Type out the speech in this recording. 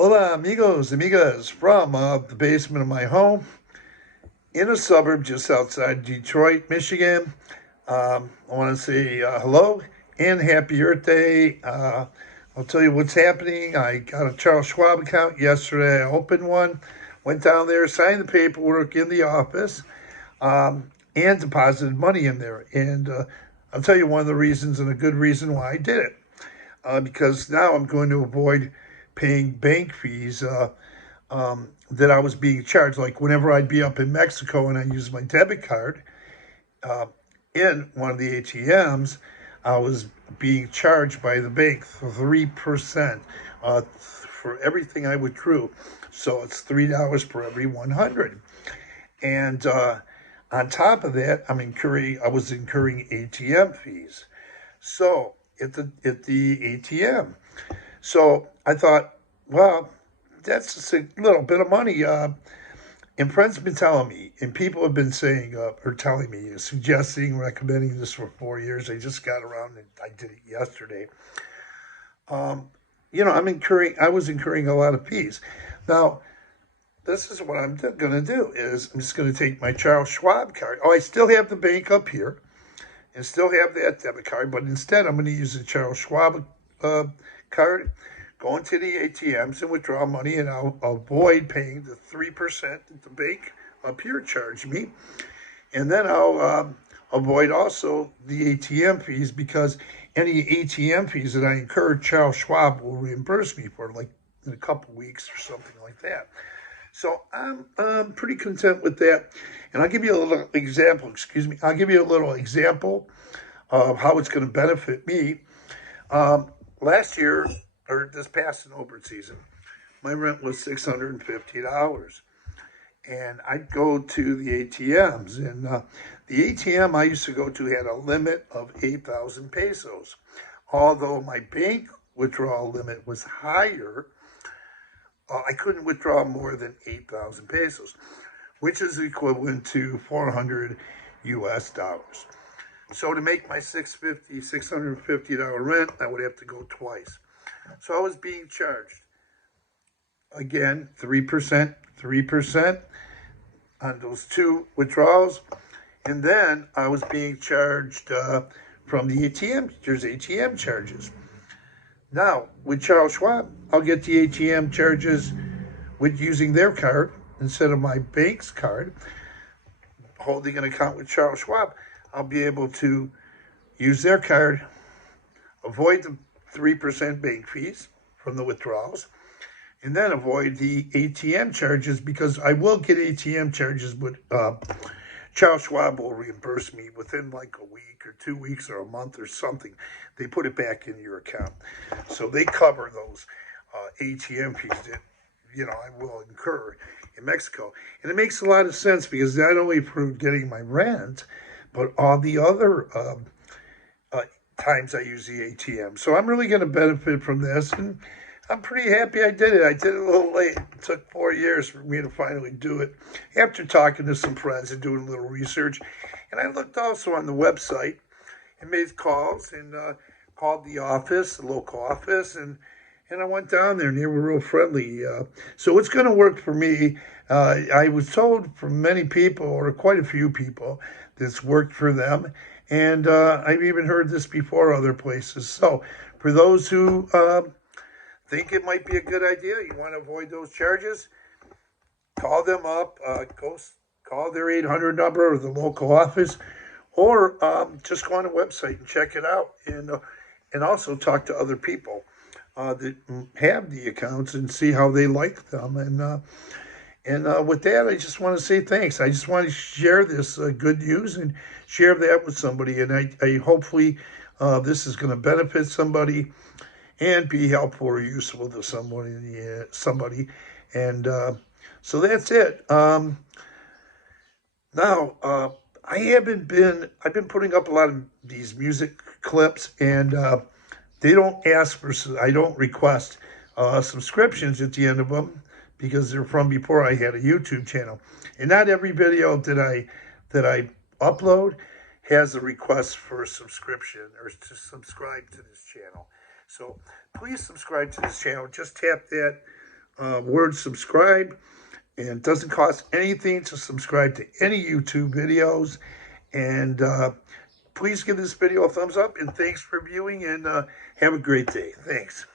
Hola, amigos, amigas, from the basement of my home in a suburb just outside Detroit, Michigan. I want to say hello and happy Earth Day. I'll tell you what's happening. I got a Charles Schwab account yesterday. I opened one, went down there, signed the paperwork in the office, and deposited money in there. And I'll tell you one of the reasons and a good reason why I did it. Because now I'm going to avoid paying bank fees that I was being charged. Like whenever I'd be up in Mexico and I use my debit card uh, in one of the ATMs, I was being charged by the bank 3% for everything I withdrew. So it's $3 per every 100. And on top of that, I was incurring ATM fees. So at the ATM. So I thought, well, that's just a little bit of money. And friends have been telling me, and people have been saying, or telling me, suggesting, recommending this for 4 years. I just got around and I did it yesterday. Um, I was incurring a lot of fees. Now, this is what I'm going to do is I'm just going to take my Charles Schwab card. Oh, I still have the bank up here and still have that debit card, but instead I'm going to use the Charles Schwab uh, card, go into the ATMs and withdraw money, and I'll avoid paying the 3% that the bank up here charged me. And then I'll avoid also the ATM fees because any ATM fees that I incur, Charles Schwab will reimburse me for, like in a couple weeks or something like that. So I'm pretty content with that. And I'll give you a little example, excuse me. I'll give you a little example of how it's going to benefit me. Last year, or this past snowbird season, my rent was $650. And I'd go to the ATMs. And the ATM I used to go to had a limit of 8,000 pesos. Although my bank withdrawal limit was higher, I couldn't withdraw more than 8,000 pesos, which is equivalent to 400 US dollars. So to make my $650 rent, I would have to go twice. So I was being charged again 3% on those two withdrawals, and then I was being charged from the ATM. There's ATM charges. Now with Charles Schwab, I'll get the ATM charges with using their card instead of my bank's card. Holding an account with Charles Schwab, I'll be able to use their card, avoid the 3% bank fees from the withdrawals, and then avoid the ATM charges because I will get ATM charges, but Charles Schwab will reimburse me within like a week or 2 weeks or a month or something. They put it back in your account. So they cover those ATM fees that I will incur in Mexico. And it makes a lot of sense because not only for getting my rent, but all the other uh, times I use the ATM. So I'm really going to benefit from this, and I'm pretty happy I did it. I did it a little late. It took 4 years for me to finally do it after talking to some friends and doing a little research. And I looked also on the website and made calls and called the office, the local office, and I went down there and they were real friendly. So it's going to work for me. I was told from many people, or quite a few people, this worked for them. And I've even heard this before other places. So for those who think it might be a good idea, you want to avoid those charges, call them up, call their 800 number or the local office, or just go on the website and check it out, and also talk to other people that have the accounts and see how they like them. And with that, I just want to say thanks. I just want to share this good news and share that with somebody. And I hopefully this is going to benefit somebody and be helpful or useful to somebody. And so that's it. Now, I've been putting up a lot of these music clips, and they don't ask for, I don't request subscriptions at the end of them because they're from before I had a YouTube channel. And not every video that I upload has a request for a subscription or to subscribe to this channel. So please subscribe to this channel. Just tap that word subscribe. And it doesn't cost anything to subscribe to any YouTube videos. And please give this video a thumbs up. And thanks for viewing. And have a great day. Thanks.